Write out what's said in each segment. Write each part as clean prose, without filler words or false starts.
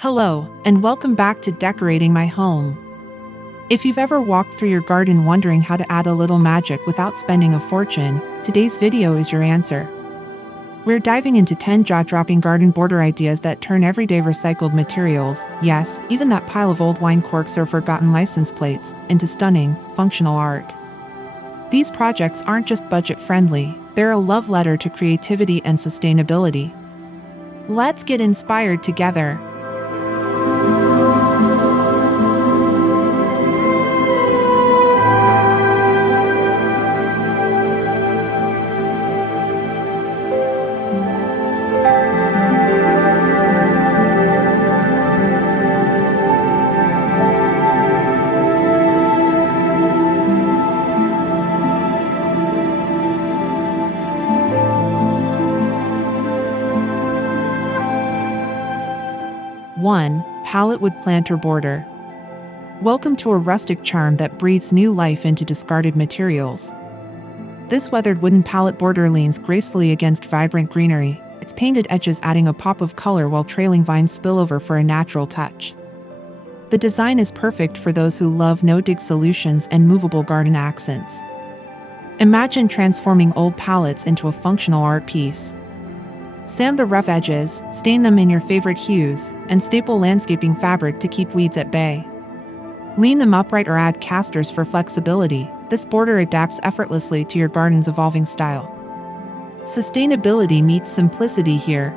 Hello, and welcome back to Decorating My Home. If you've ever walked through your garden wondering how to add a little magic without spending a fortune, today's video is your answer. We're diving into 10 jaw-dropping garden border ideas that turn everyday recycled materials, yes, even that pile of old wine corks or forgotten license plates, into stunning, functional art. These projects aren't just budget-friendly, they're a love letter to creativity and sustainability. Let's get inspired together. One, Pallet wood planter border. Welcome to a rustic charm that breathes new life into discarded materials. This weathered wooden pallet border leans gracefully against vibrant greenery, its painted edges adding a pop of color while trailing vines spill over for a natural touch. The design is perfect for those who love no-dig solutions and movable garden accents. Imagine transforming old pallets into a functional art piece. Sand the rough edges, stain them in your favorite hues, and staple landscaping fabric to keep weeds at bay. Lean them upright or add casters for flexibility. This border adapts effortlessly to your garden's evolving style. Sustainability meets simplicity here.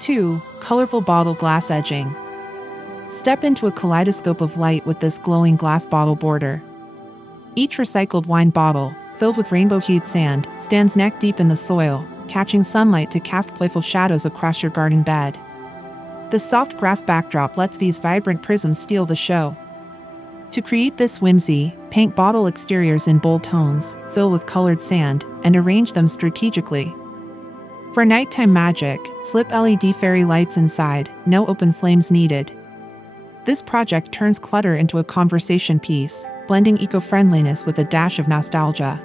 2. Colorful bottle glass edging. Step into a kaleidoscope of light with this glowing glass bottle border. Each recycled wine bottle, filled with rainbow-hued sand, stands neck-deep in the soil, catching sunlight to cast playful shadows across your garden bed. The soft grass backdrop lets these vibrant prisms steal the show. To create this whimsy, paint bottle exteriors in bold tones, fill with colored sand, and arrange them strategically. For nighttime magic, slip LED fairy lights inside, no open flames needed. This project turns clutter into a conversation piece, blending eco-friendliness with a dash of nostalgia.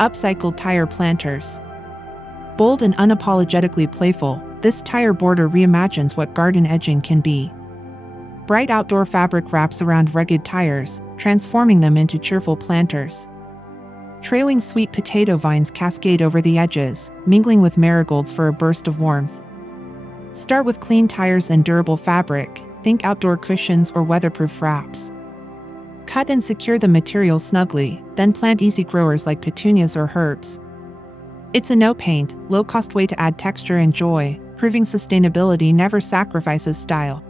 Upcycled tire planters. Bold and unapologetically playful, this tire border reimagines what garden edging can be. Bright outdoor fabric wraps around rugged tires, transforming them into cheerful planters. Trailing sweet potato vines cascade over the edges, mingling with marigolds for a burst of warmth. Start with clean tires and durable fabric, think outdoor cushions or weatherproof wraps. Cut and secure the material snugly, then plant easy growers like petunias or herbs. It's a no-paint, low-cost way to add texture and joy, proving sustainability never sacrifices style.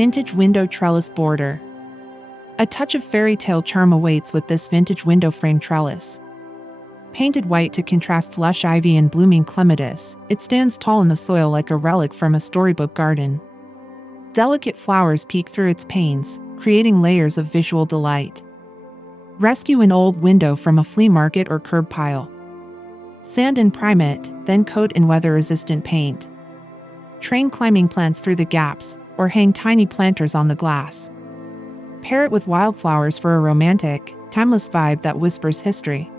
Vintage window trellis border. A touch of fairy tale charm awaits with this vintage window frame trellis. Painted white to contrast lush ivy and blooming clematis, it stands tall in the soil like a relic from a storybook garden. Delicate flowers peek through its panes, creating layers of visual delight. Rescue an old window from a flea market or curb pile. Sand and prime it, then coat in weather-resistant paint. Train climbing plants through the gaps, or hang tiny planters on the glass. Pair it with wildflowers for a romantic, timeless vibe that whispers history.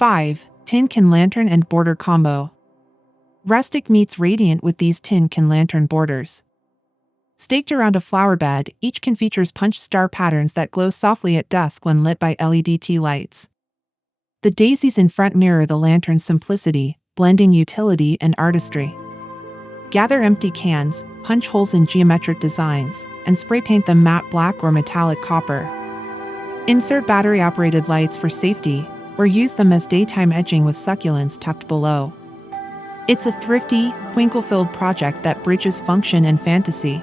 5. Tin can lantern and border combo. Rustic meets radiant with these tin can lantern borders. Staked around a flower bed, each can features punched star patterns that glow softly at dusk when lit by LED tea lights. The daisies in front mirror the lantern's simplicity, blending utility and artistry. Gather empty cans, punch holes in geometric designs, and spray paint them matte black or metallic copper. Insert battery-operated lights for safety, or use them as daytime edging with succulents tucked below. It's a thrifty, twinkle-filled project that bridges function and fantasy.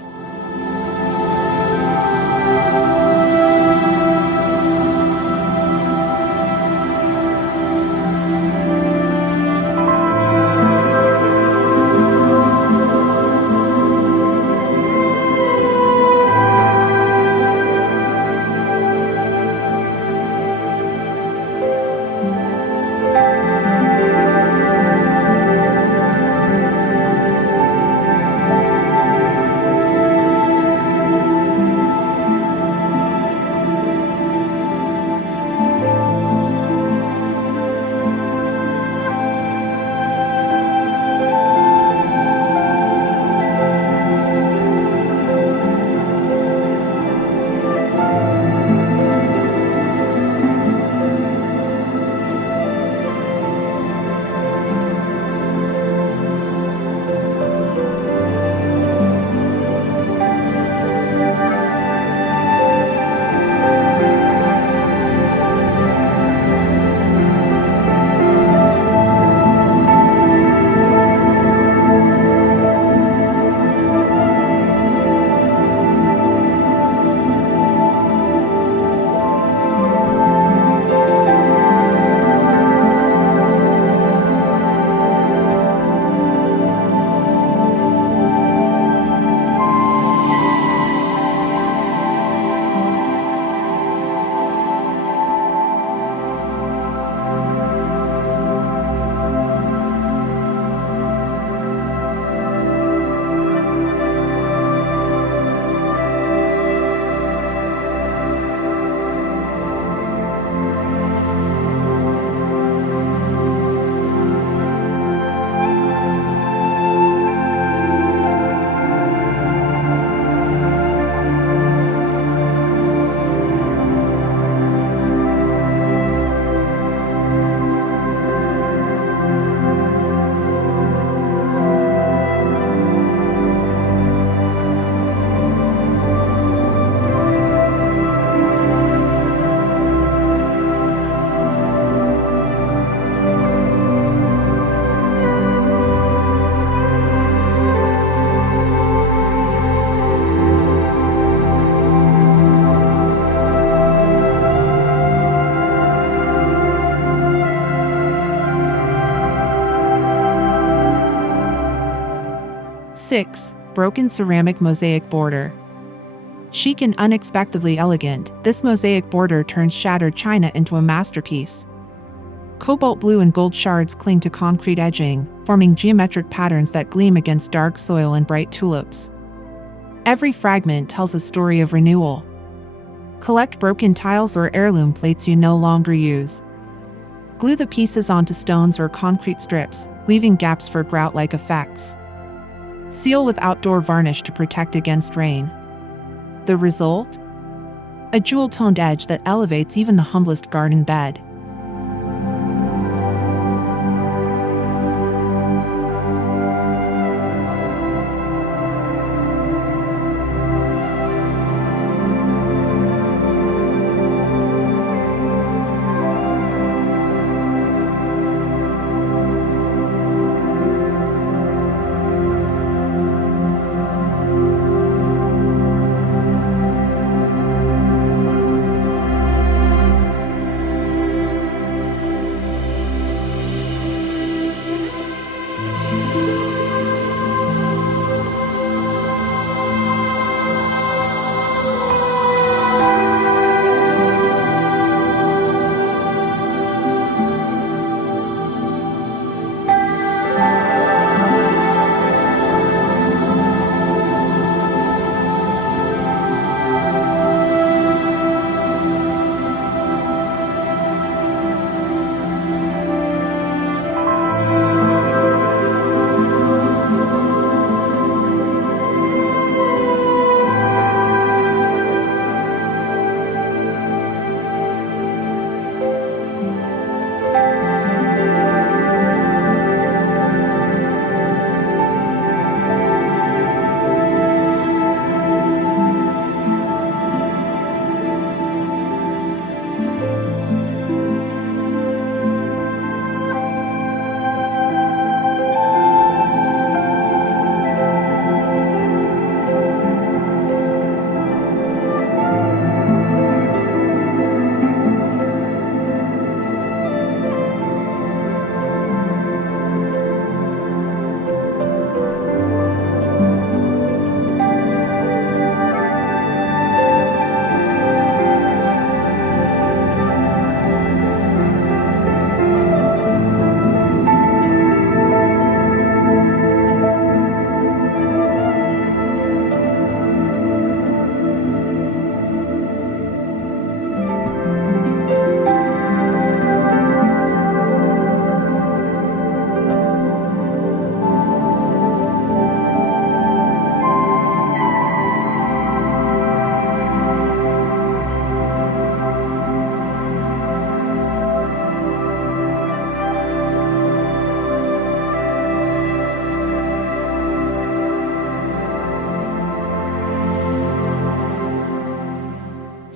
Six. Broken ceramic mosaic border. Chic and unexpectedly elegant, this mosaic border turns shattered china into a masterpiece. Cobalt blue and gold shards cling to concrete edging, forming geometric patterns that gleam against dark soil and bright tulips. Every fragment tells a story of renewal. Collect broken tiles or heirloom plates you no longer use. Glue the pieces onto stones or concrete strips, leaving gaps for grout-like effects. Seal with outdoor varnish to protect against rain. The result? A jewel-toned edge that elevates even the humblest garden bed.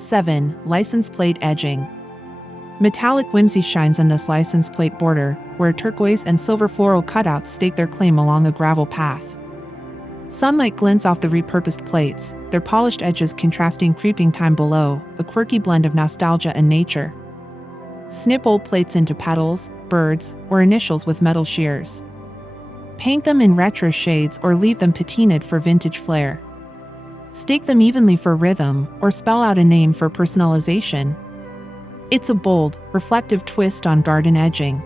7. License plate edging. Metallic whimsy shines on this license plate border, where turquoise and silver floral cutouts stake their claim along a gravel path. Sunlight glints off the repurposed plates, their polished edges contrasting creeping time below, a quirky blend of nostalgia and nature. Snip old plates into petals, birds, or initials with metal shears. Paint them in retro shades or leave them patinaed for vintage flair. Stake them evenly for rhythm, or spell out a name for personalization. It's a bold, reflective twist on garden edging.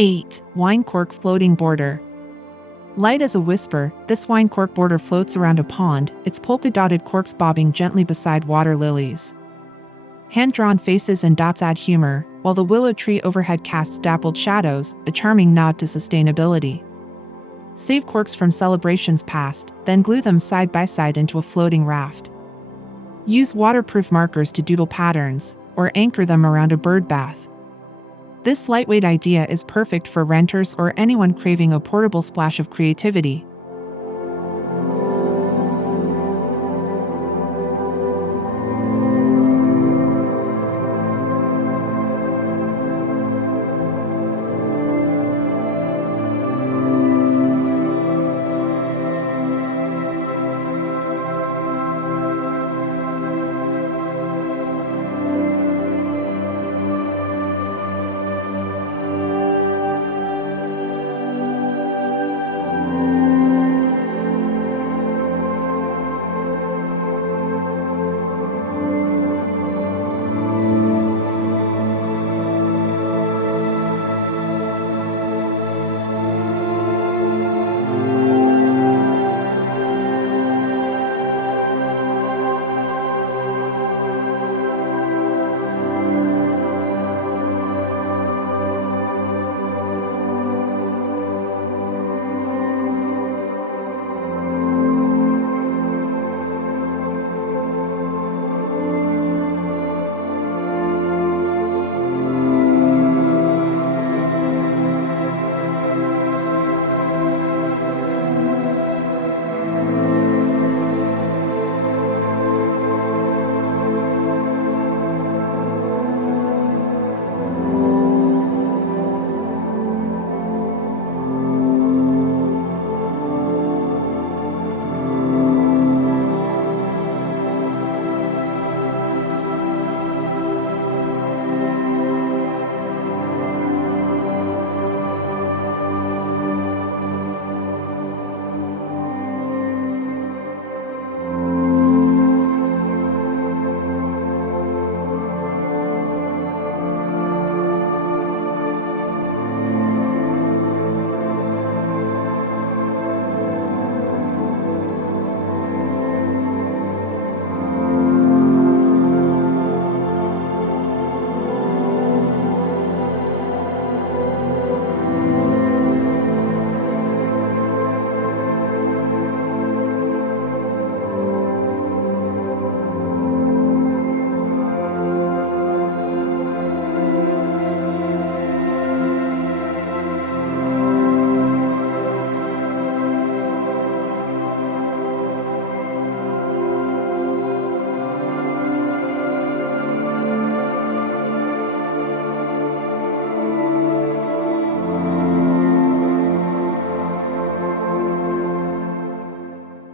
Eight. Wine cork floating border. Light as a whisper, this wine cork border floats around a pond, its polka-dotted corks bobbing gently beside water lilies. Hand-drawn faces and dots add humor, while the willow tree overhead casts dappled shadows, a charming nod to sustainability. Save corks from celebrations past, then glue them side by side into a floating raft. Use waterproof markers to doodle patterns, or anchor them around a bird bath. This lightweight idea is perfect for renters or anyone craving a portable splash of creativity.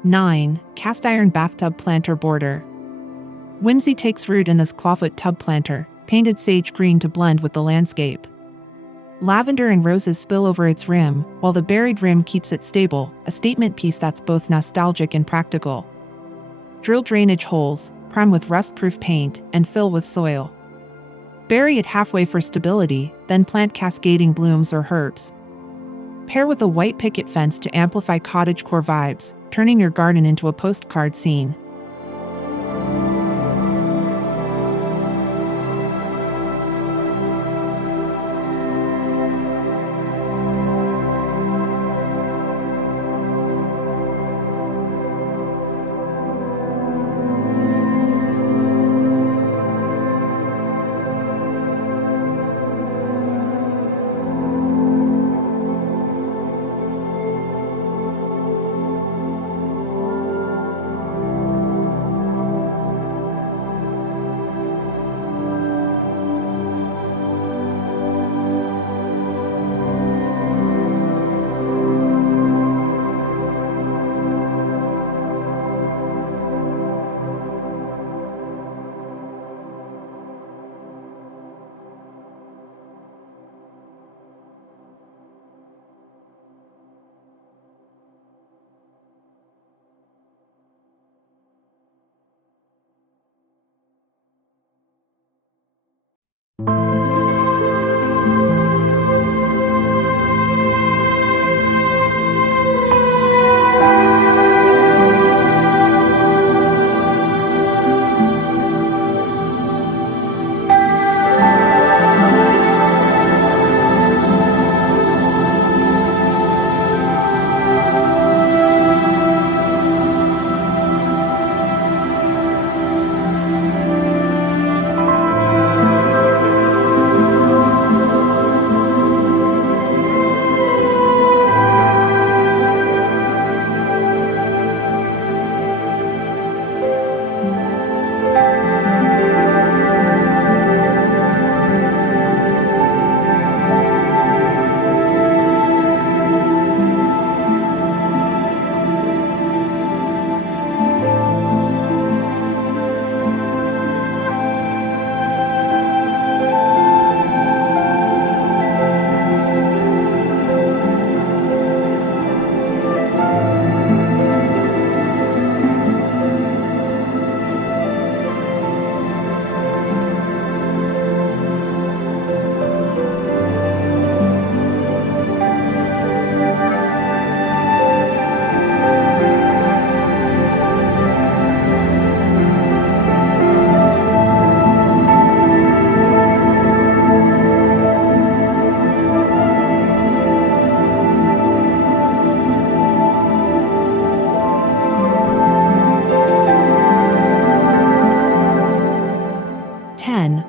9. Cast iron bathtub planter border. Whimsy takes root in this clawfoot tub planter, painted sage green to blend with the landscape. Lavender and roses spill over its rim, while the buried rim keeps it stable, a statement piece that's both nostalgic and practical. Drill drainage holes, prime with rust-proof paint, and fill with soil. Bury it halfway for stability, then plant cascading blooms or herbs. Pair with a white picket fence to amplify cottagecore vibes, turning your garden into a postcard scene.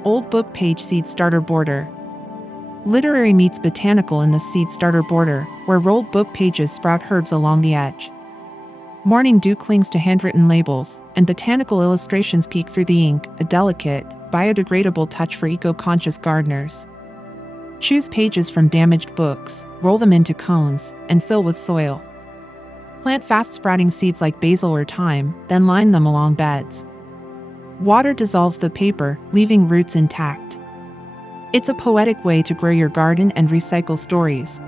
Old book page seed starter border. Literary meets botanical in the seed starter border, where rolled book pages sprout herbs along the edge. Morning dew clings to handwritten labels, and botanical illustrations peek through the ink, a delicate, biodegradable touch for eco-conscious gardeners. Choose pages from damaged books, roll them into cones, and fill with soil. Plant fast-sprouting seeds like basil or thyme, then line them along beds. Water dissolves the paper, leaving roots intact. It's a poetic way to grow your garden and recycle stories.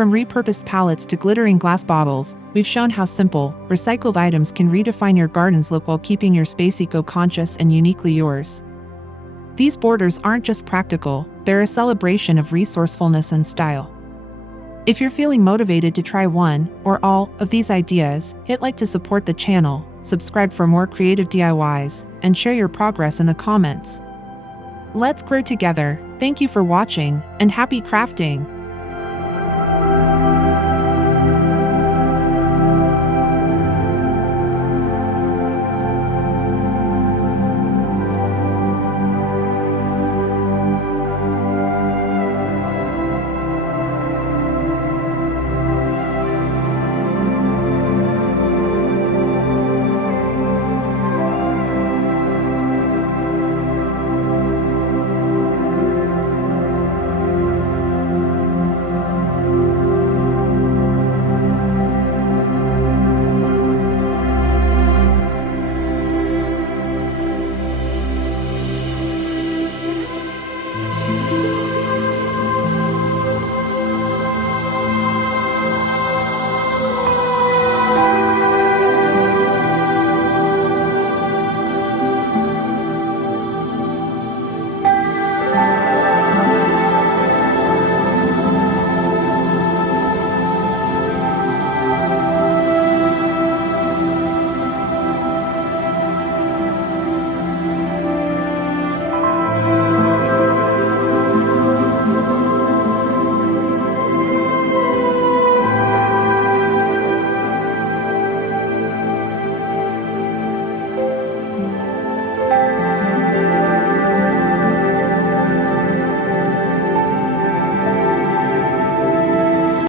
From repurposed pallets to glittering glass bottles, we've shown how simple, recycled items can redefine your garden's look while keeping your space eco-conscious and uniquely yours. These borders aren't just practical, they're a celebration of resourcefulness and style. If you're feeling motivated to try one, or all, of these ideas, hit like to support the channel, subscribe for more creative DIYs, and share your progress in the comments. Let's grow together. Thank you for watching, and happy crafting!